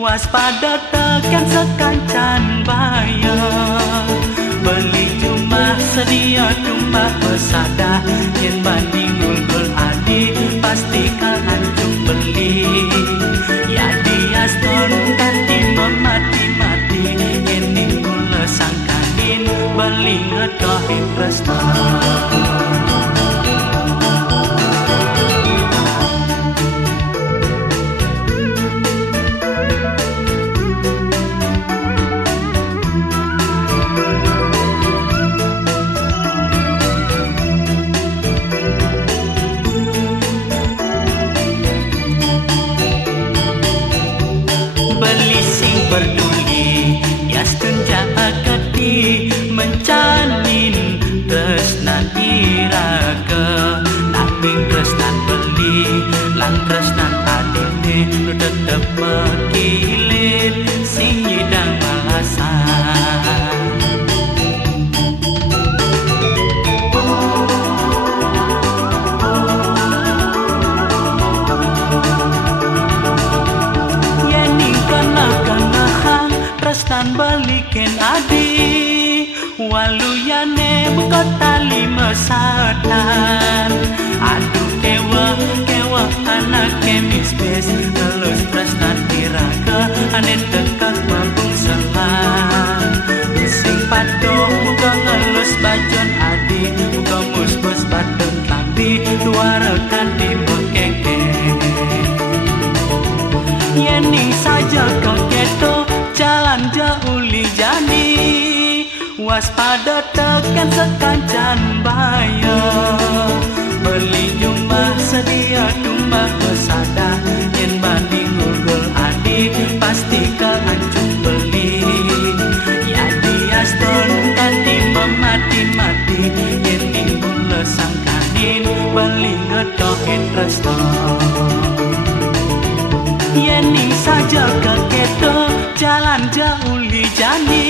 Waspada tekan sekancan bayar. Beli cuma sedia cuma pesada. Yen banding gulgul adi pastikan hancur beli. Ya dia ston ganti memati-mati. Yen ninggul sangkanin beli ngedohin resna. Tetep mekilit sing nyidang balasan. Yening kena-kenahan tresnan balikin adi. Waluyane buka tali mesatan. Aduh kewa anak kemis bes. Halus tresnan tiraga anen dekat mabung selang. Sing padoh buka ngelus bajon adi. Buka mus-mus badeng lambi. Dua rekan di bekeke. Yening saja keketo jalan jauh li jani. Waspada tekan sekancan bayar. Beli jumlah sedia cuma pesada. Yen banding gulgul adi pastikan hancur beli. Ya dia ston ganti memati-mati. Yen ninggul sangkanin beli ngedohin resto. Yening saja keketo jalan jauh li jani.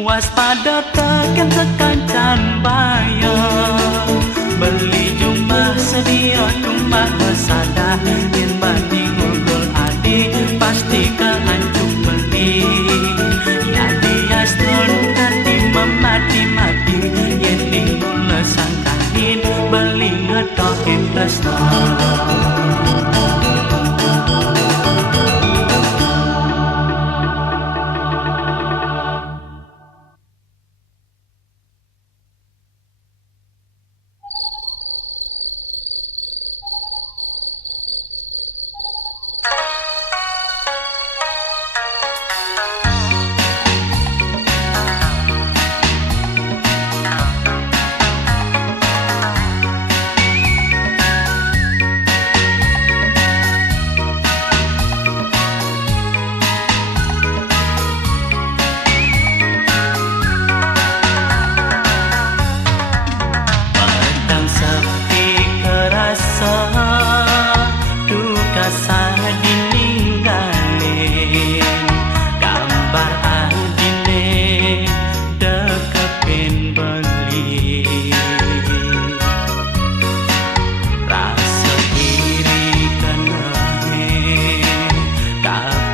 Waspada tekan sekancan bayar. Beli jumlah sedia cuma pesada. Yen banding gulgul adi pastikan hancur beli. Ya dia ston ganti memati-mati. Yen ninggul sangkanin beli ngedohin resto.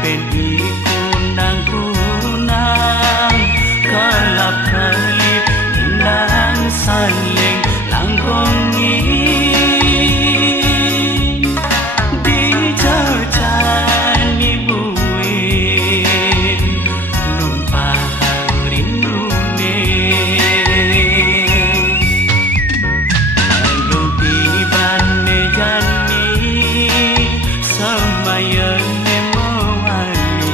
เป็นอีกkunang-kunang kelap-kelip dan saling langgongin dijejani buin numpah rindune lalu tibane jani semayane mewali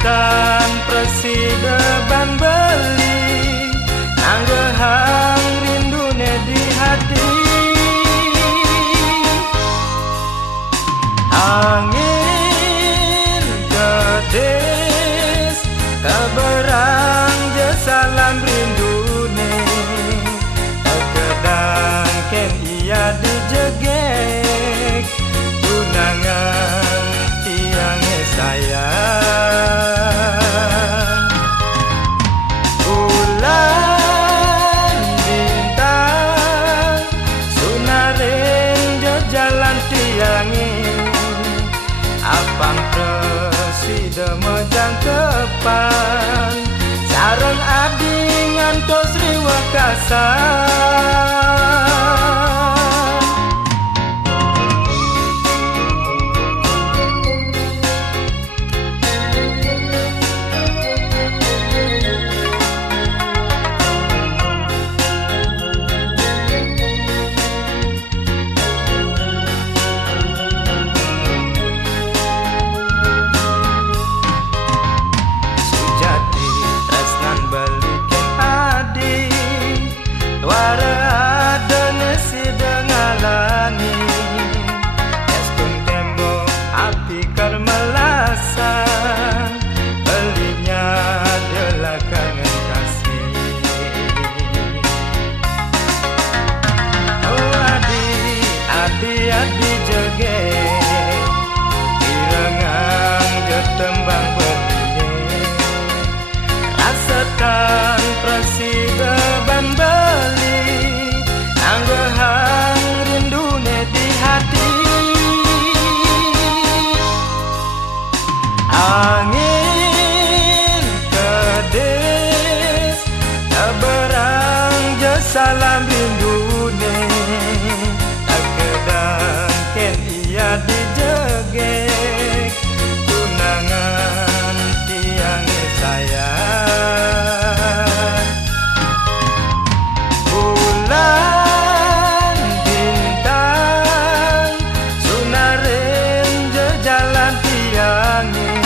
Rasetan presiden beli nanggehang rindune di hati. Angin gedes keberang je salam rindune, terkadang ken ia dijegek tunangan tiang sayang. Bulan bintang sunaren je jalan tiangi, apang presiden mejang kepan sareng abdi ngantos riwakasan. Adi jegek irengang je tembang berdine, rasetan presiden beli nanggehang rindune di hati. Angin gedes keberang je salam rindune, ken ia dijegek tunangan tiang sayang. Bulan bintang sunaren je jalan tiangi,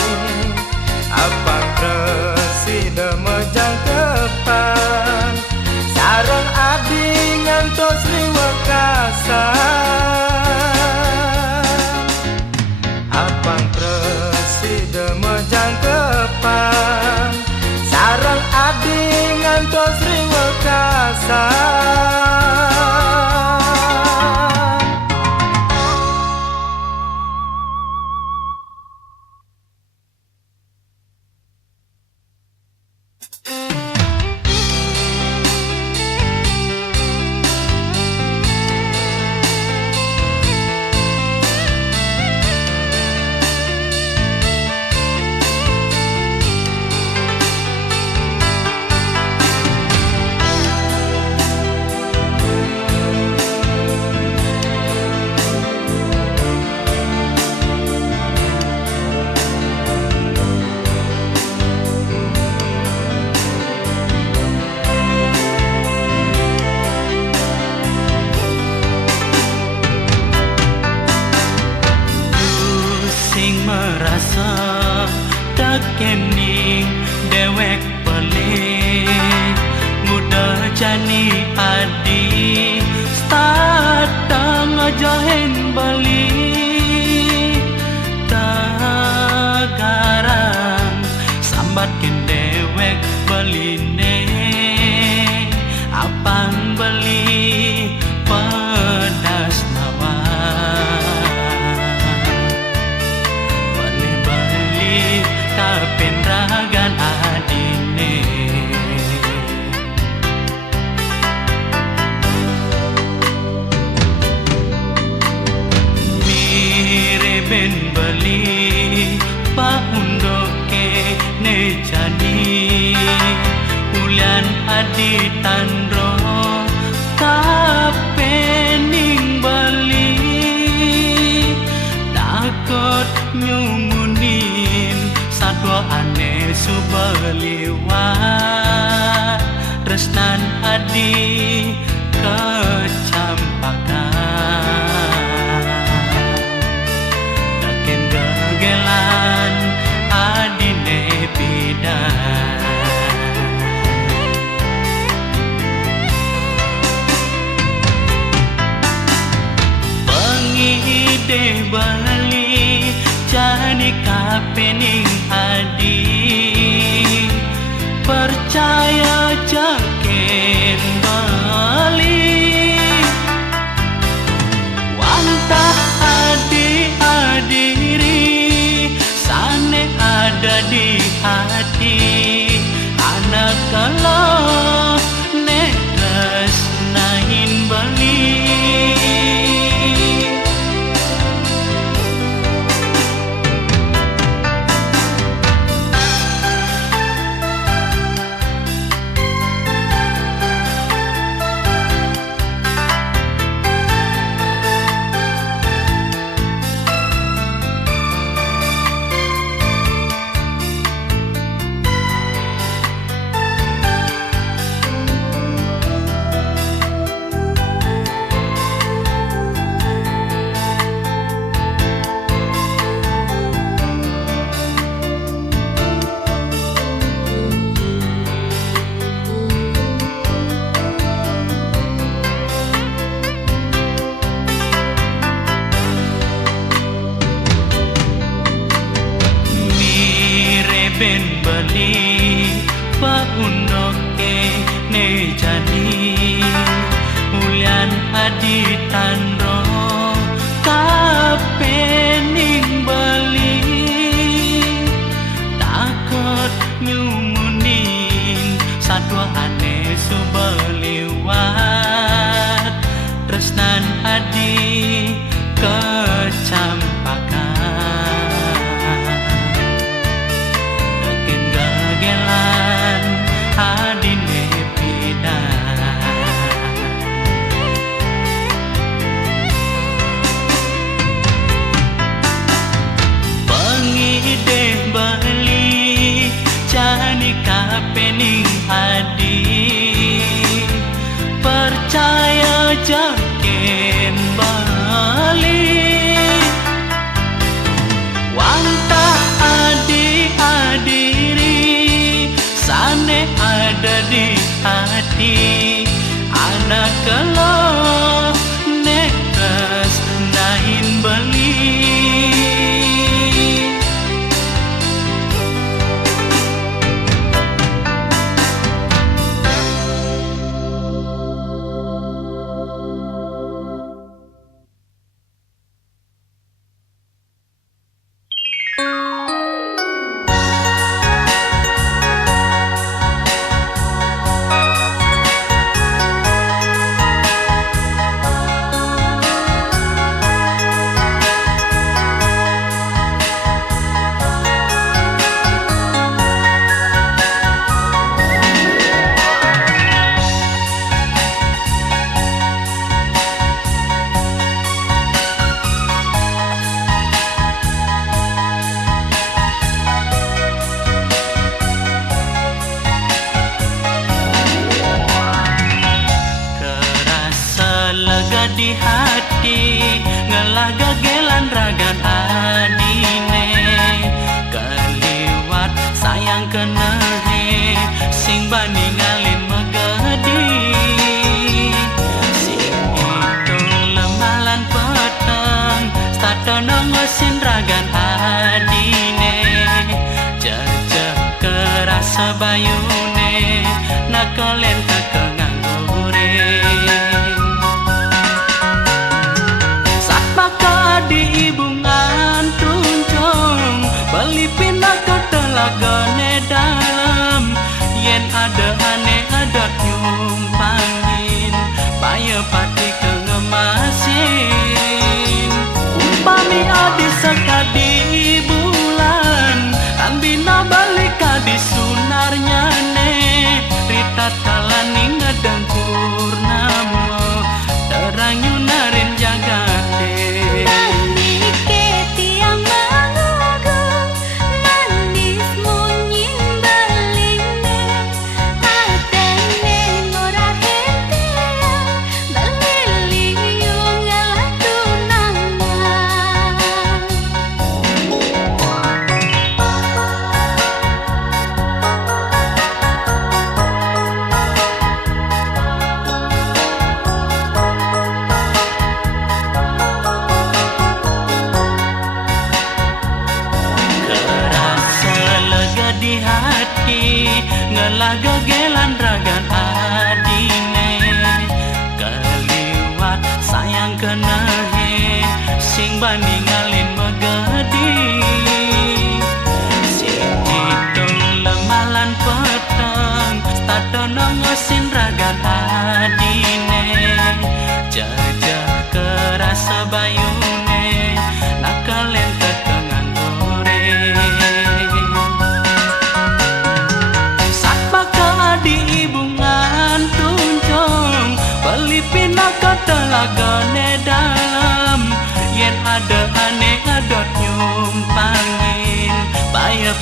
apang presiden mejang kepan sareng abdi ngantos riwakasan. Apang presiden mejang kepan sareng abdi ngantos riwakasan. Kening dewek pelik muda jani adi statang johen balik tagarang sambat ken dewek beline apang beli pedas penragan adine mire ben beli paundoke ne jani ulian adi tandro kapening beli takut nyumunin satwa ane subeliwat tresnan adi kecampakan taken gegelan adine adi anak kalau nek tresnain bali. Ben bali paunoke ne jani ulian adi tandro kapening bali takut nyumunin satwa ane subaliwat tresnan adi kecampakan adine pidan pengide bali jani kapening adi percaya jaken bali wanta adi adiri sane ada di hati anak kalau nekas nain beli. Di hati ngelaga gelan ragan adine keliwat sayang kenehe sing bani ngalin megadi sing itu lemalan peteng statono ngosin ragan adine jejak kerasa bayune nakolen kekengang goreng di ibungan tunjung beli pindah ke telagane dalam yen ada aneh ada nyumpangin paya pati kengemasin umpami adi sekadi bulan kan bina balik adi sunarnya ne ritat kalani ngadang purnama terang yunarin jagate ngelaga gelan ragan adine keliwat sayang kenehe sing bani ngalin megadi sing itu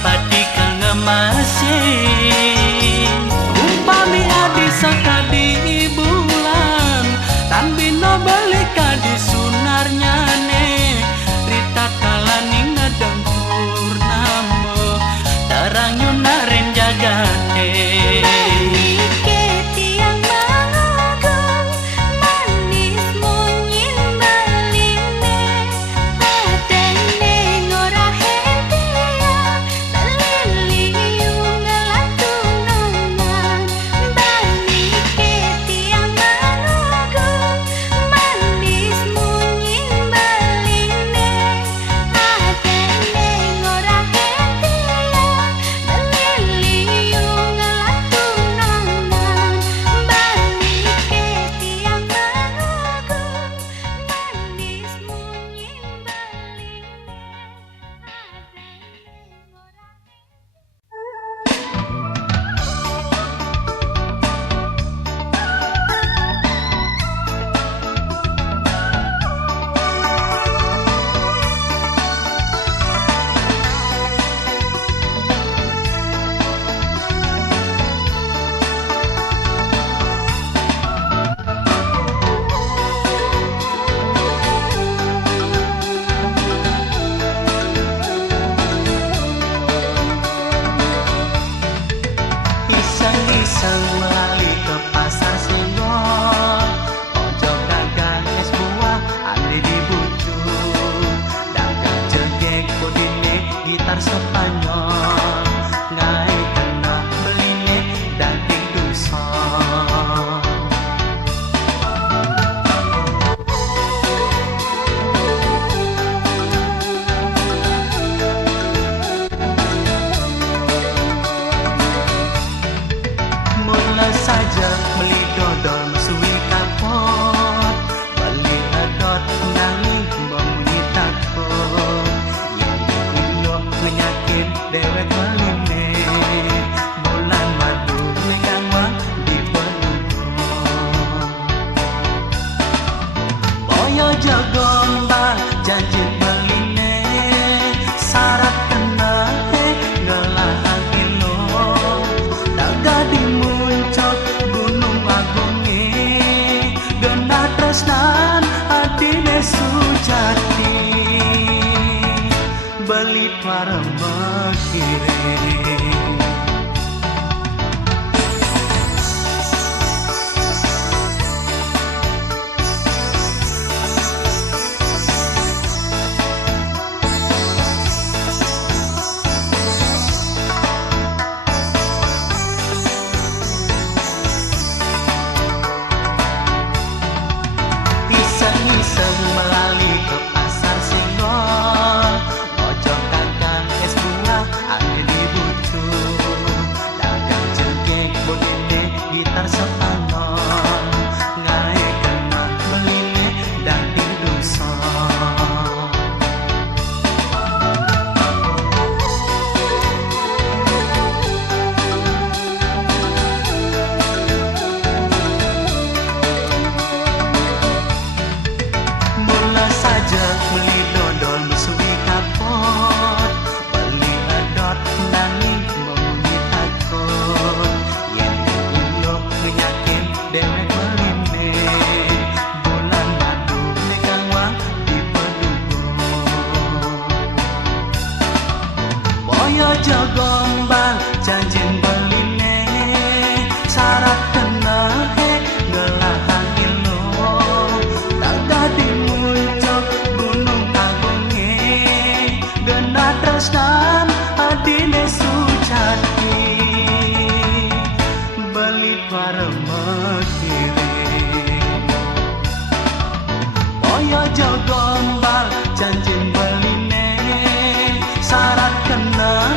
pati kang ngemasing umpami adi sekadi bulan tan bino balik kadi sunarnya ne rita kalaning nadang purnama terang yunarin jagate. Iseng melali ke pasar Senggol, pojok dagang es buah ada di bucuk, dagang jengkek kodine gitar Spanyol, ngai kena beline daging duson. Saja beli dodol mesui kapot, beli edot nanging membunyi takut, yang dikulo menyakin dewek meline, bulan madu megang wang di penuh. Boyo jagombang janji beline, syarat kena ngelahan ilo, daga dimuncul gunung agunge, genah tresnan adine sujati, beli para mekire. Iseng melali ke pasar Senggol, pojok dagang es buah ada di bucuk, dagang jengkek bodene gitar Spanyol, ngai kena beline daging duson. Saja beli dodol mesui kapot, beli edot nanging membunyi takut, yang dikulo menyakin dewek meline, bulan madu megang wang di pedugo. Boyo jagombang janjin beline, syarat kena ngelahan ilo, daga dimuncul gunung agunge, genah tresnan adine sujati, beli para mekire. Boyo jagombang janjin beline, syarat kena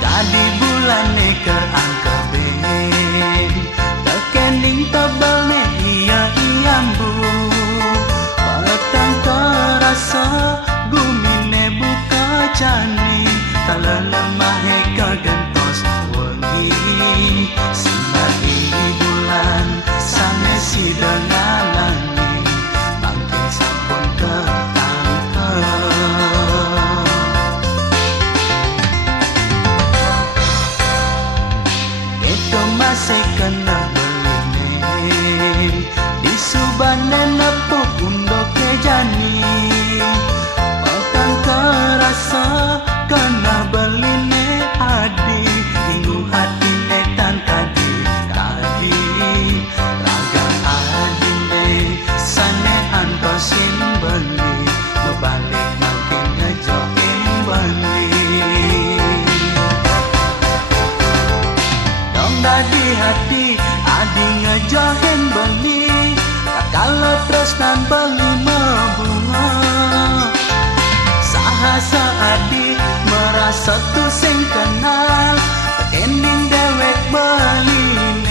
Tadi bulan neker angka ben tekening tebal ne iya iambu petang terasa gumine buka jani talelemahe kagentos wengi simari bulan sanesi dengan langit makin sampun ketangkep. Itu masih kena beline di subane nepuk undok ke jani petang kerasa kena beline adi hinggu hati netan tadi tadi raga adine sane antosin beli berbalik makin ngejokin beli di hati adi ngejohin beli kalau terus nan beli bunga sahasa adi merasa tu sing kenal ending dewek beline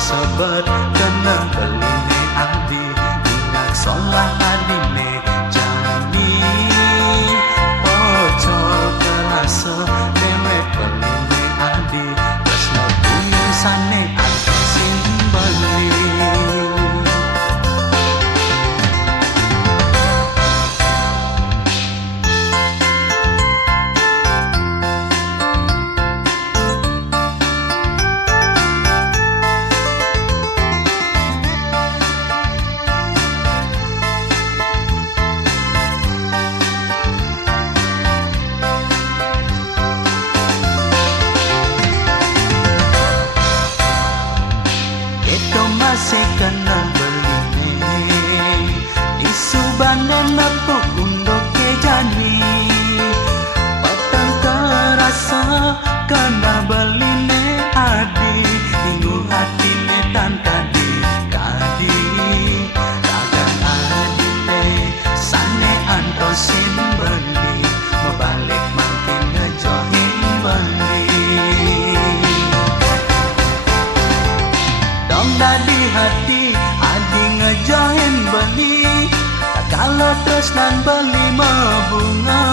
sebet kena beline adi ingat solah adine jadi ojo kerasa dewek beline adi tresno tuyul sane ati sing beli. Masih kena beline di subane nepuk undok ke jani petang kerasa kena beline adi hinggu hati netan tadi kadi ragang adine sane antosin beli membalik makin ngejohin beli di hati adi ngejohin beli kalau terus nan beli bunga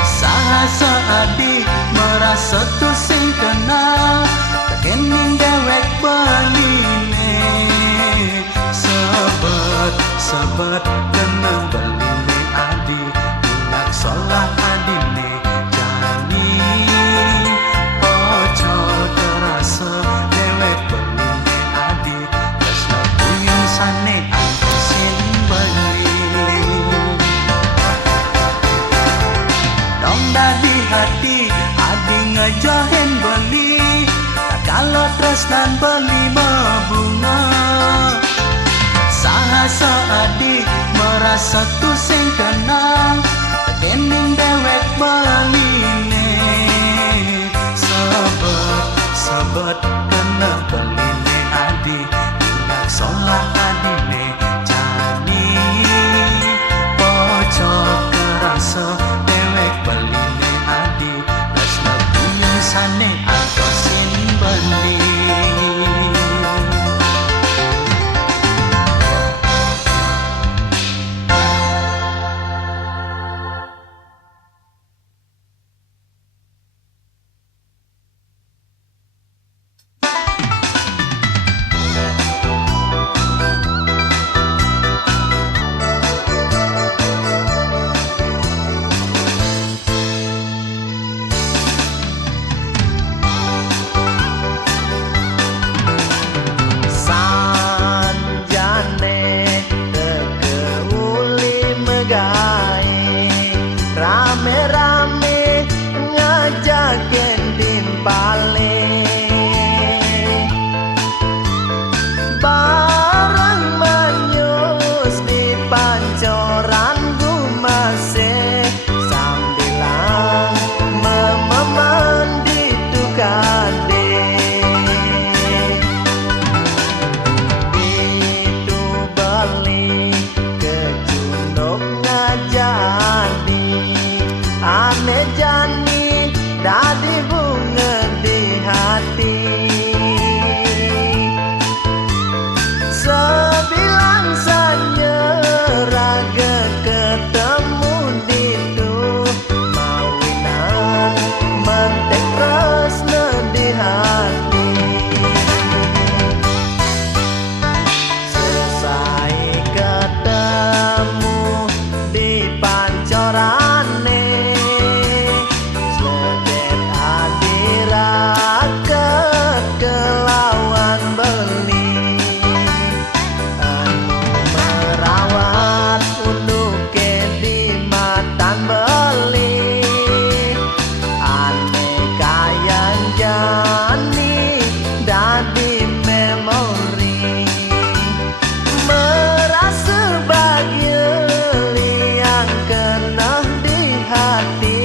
sahasa adi merasa tu sing kenal tekening dewek beline sebet kena beline adi ingat solah adine jani ojo terasa dewek beline adi tresno tuyul sane antosin beli dong di hati adi ngejohin beli kalau tresnan beli bunga sahasa adi merasa tu sing kenal tekening dewek beline sebet kena beline adi ingat solah adine jani ojo kerasa dewek beline adi tresno tuyul sane antosin beli. ane jani dadi bunga di hati. Sebilang saja raga ketemu ditu mawinan mentek resna di hati. Selesai ketemu di pancorane sledet adiraket kelawan beli merawat unduke di matan beli ane kayan jani dadi memori merasa bahagia yang kena di hati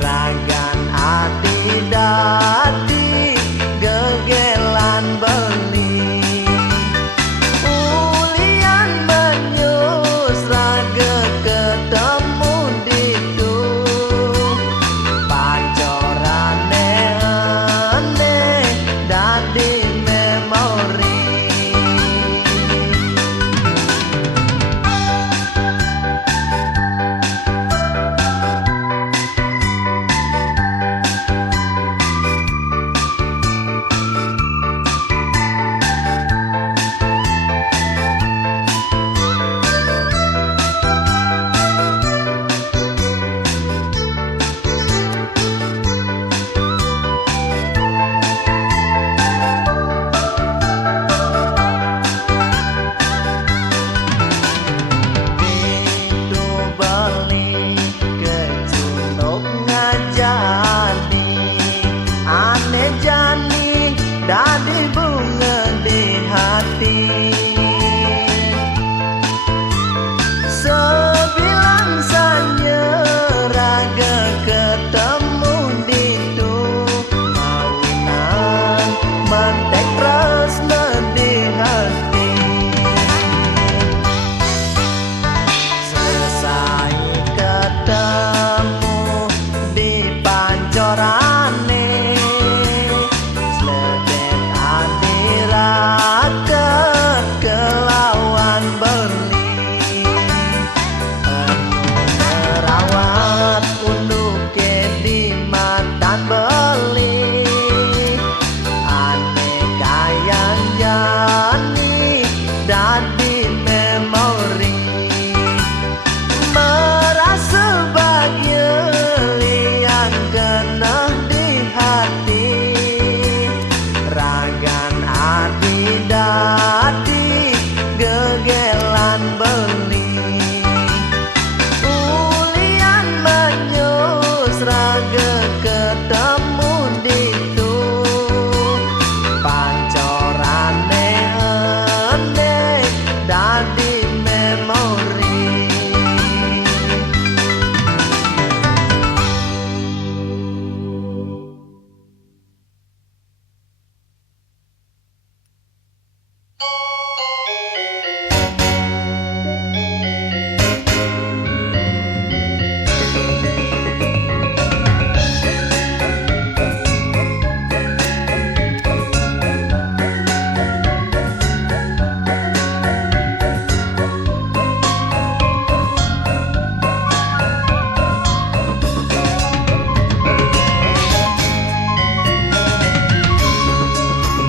ragan hati dadi gegelan beli ulian menyus raga ketemu ditu pancorane aneh dadi memori. Itu beli keculuk ngajani ane jani dadi bunga di hati. Sebilang saja raga ketemu ditu mawinan mentek resna di hati. Selesai ketemu di pancorane sledet adiraket kelawan beli merawat unduke di matan beli ane kayan jani dadi memori merasa bahagia yang kena di hati ragan hati dadi gegelan beli ulian menyus raga ketemu ditu pancorane aneh dadi memori.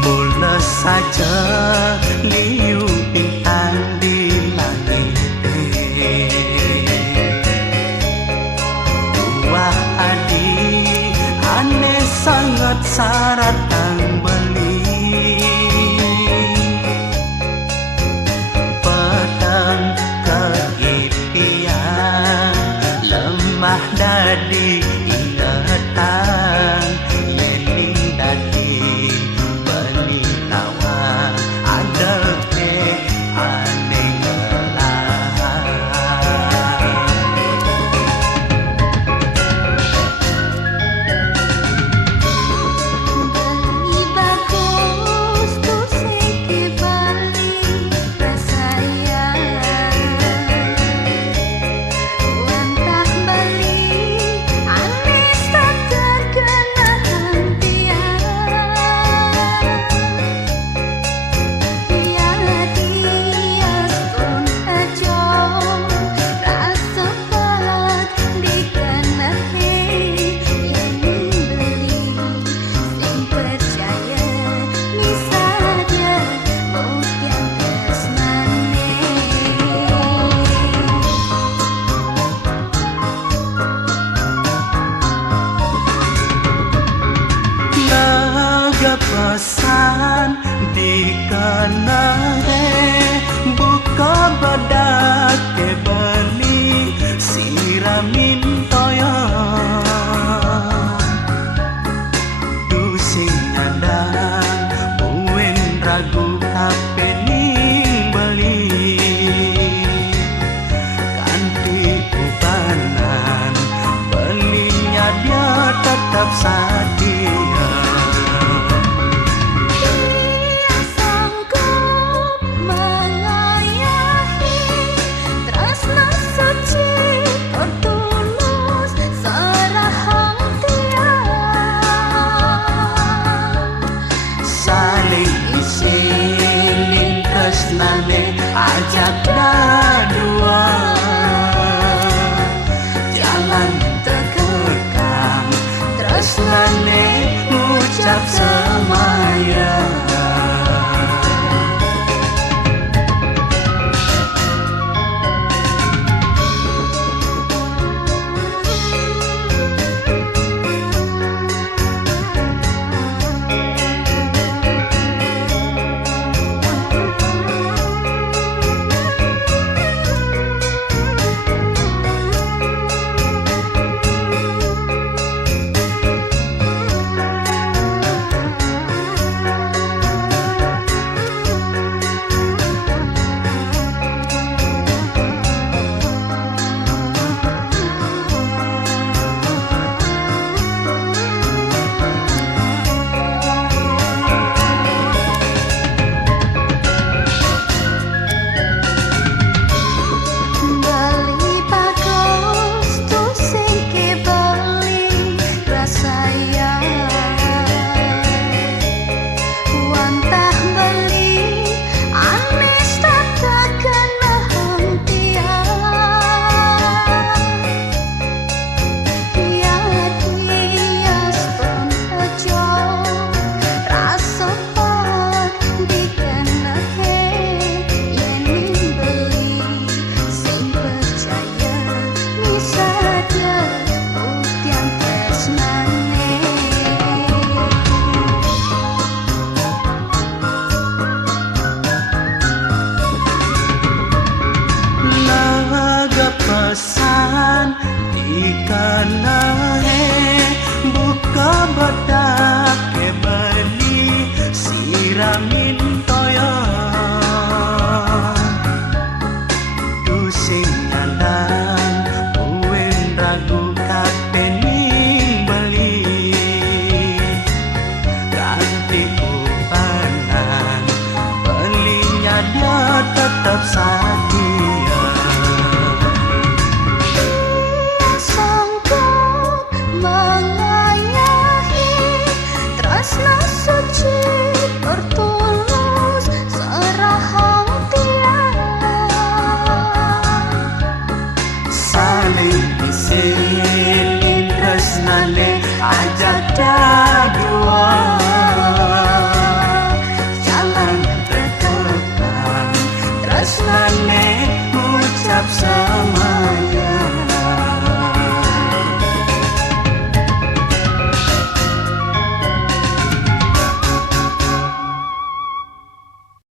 Mulai saja liu pian di langit buah adi aneh sangat saratang beli petang kegipian lemah dadi ingatan yening dadi penitawa ada aneh ngelah Wantah beli pesan di kanare buka badak ke beli siramin toyo tusing nyandang buen ragu kapening beli kanti ubanan belinya dia tetap setia. Ajak dua jalan terkekang tresnane ucap semaya. Pesan di kanan